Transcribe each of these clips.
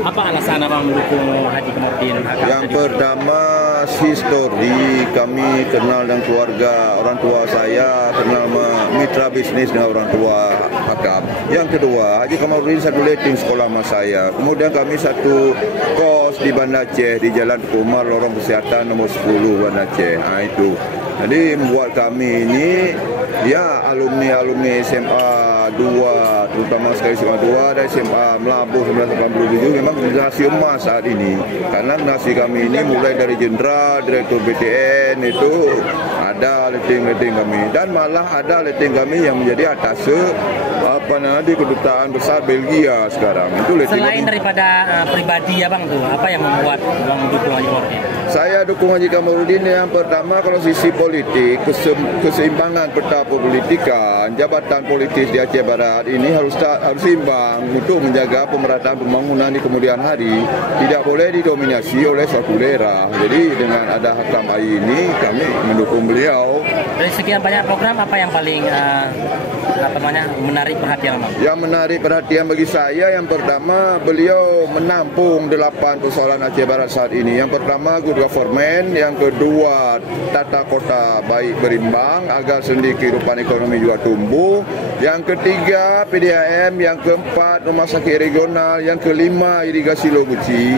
Apa alasan abang mendukung Haji Komarudin? Yang pertama, histori kami kenal dengan keluarga orang tua saya, kenal mitra bisnis dengan orang tua Hakam. Yang kedua, Haji Komarudin satu letting sekolah sama saya. Kemudian kami satu kos di Banda Aceh, di Jalan Kumar, Lorong Kesehatan nomor 10 Banda Aceh. Itu. Jadi membuat kami ini, ya alumni SMA 2, terutama sekali SMA 2 dan SMA Melabuh 1987 memang generasi emas saat ini. Karena generasi kami ini mulai dari jenderal, direktur BTN itu ada letting kami, dan malah ada letting kami yang menjadi atase di kedutaan besar Belgia sekarang. Itu letting. Selain kami. Daripada pribadi abang tuh, apa yang membuat abang mendukung Haji Komarudin? Saya dukung Haji Komarudin yang pertama, kalau sisi politik, keseimbangan peta politikan, jabatan politis di Aceh Barat ini harus seimbang untuk menjaga pemerataan pembangunan di kemudian hari. Tidak boleh didominasi oleh suatu daerah. Jadi dengan ada Hakam Ai ini, kami mendukung beliau. Dari sekian banyak program, apa yang paling menarik perhatian abang? Yang menarik perhatian bagi saya, yang pertama, beliau menampung 8 persoalan Aceh Barat saat ini. Yang pertama, good government. Yang kedua, tata kota baik berimbang agar sendi kehidupan ekonomi juga tumbuh. Yang ketiga, PDAM. Yang keempat, rumah sakit regional. Yang kelima, irigasi Loguci.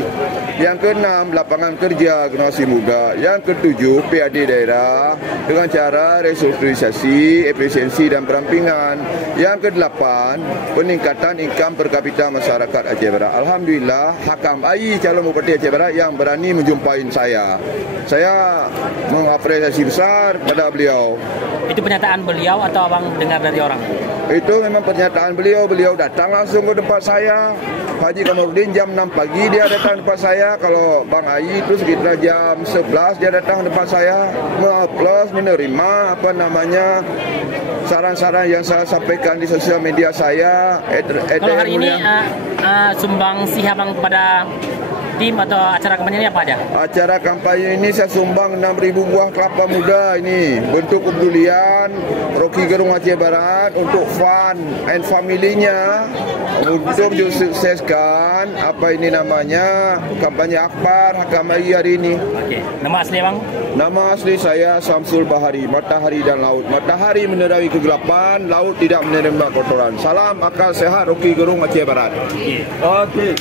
Yang keenam, lapangan kerja generasi muda. Yang ketujuh, PAD daerah dengan cara restrukturisasi, efisiensi dan perampingan. Yang kedelapan, peningkatan income per kapita masyarakat Aceh Barat. Alhamdulillah, Hakam Ai, calon Bupati Aceh Barat, yang berani menjumpai saya. Saya mengapresiasi besar pada beliau. Itu pernyataan beliau atau abang dengar dari orang? Itu memang pernyataan beliau. Beliau datang langsung ke tempat saya. Haji Komarudin jam 6 pagi dia datang tempat saya. Kalau Bang Ai itu sekitar jam 11 dia datang tempat saya. Menerima saran-saran yang saya sampaikan di sosial media saya. Kalau hari ini sumbang sih abang kepada tim atau acara kampanye ini apa aja? Acara kampanye ini saya sumbang 6.000 buah kelapa muda ini. Bentuk kepedulian Rocky Gerung Aceh Barat untuk fun and family-nya, untuk sukseskan kampanye akbar Hakam Ai hari ini. Oke. Nama asli abang? Nama asli saya Samsul Bahari, matahari dan laut. Matahari menerangi kegelapan, laut tidak menerima kotoran. Salam akal sehat Rocky Gerung Aceh Barat. Oke.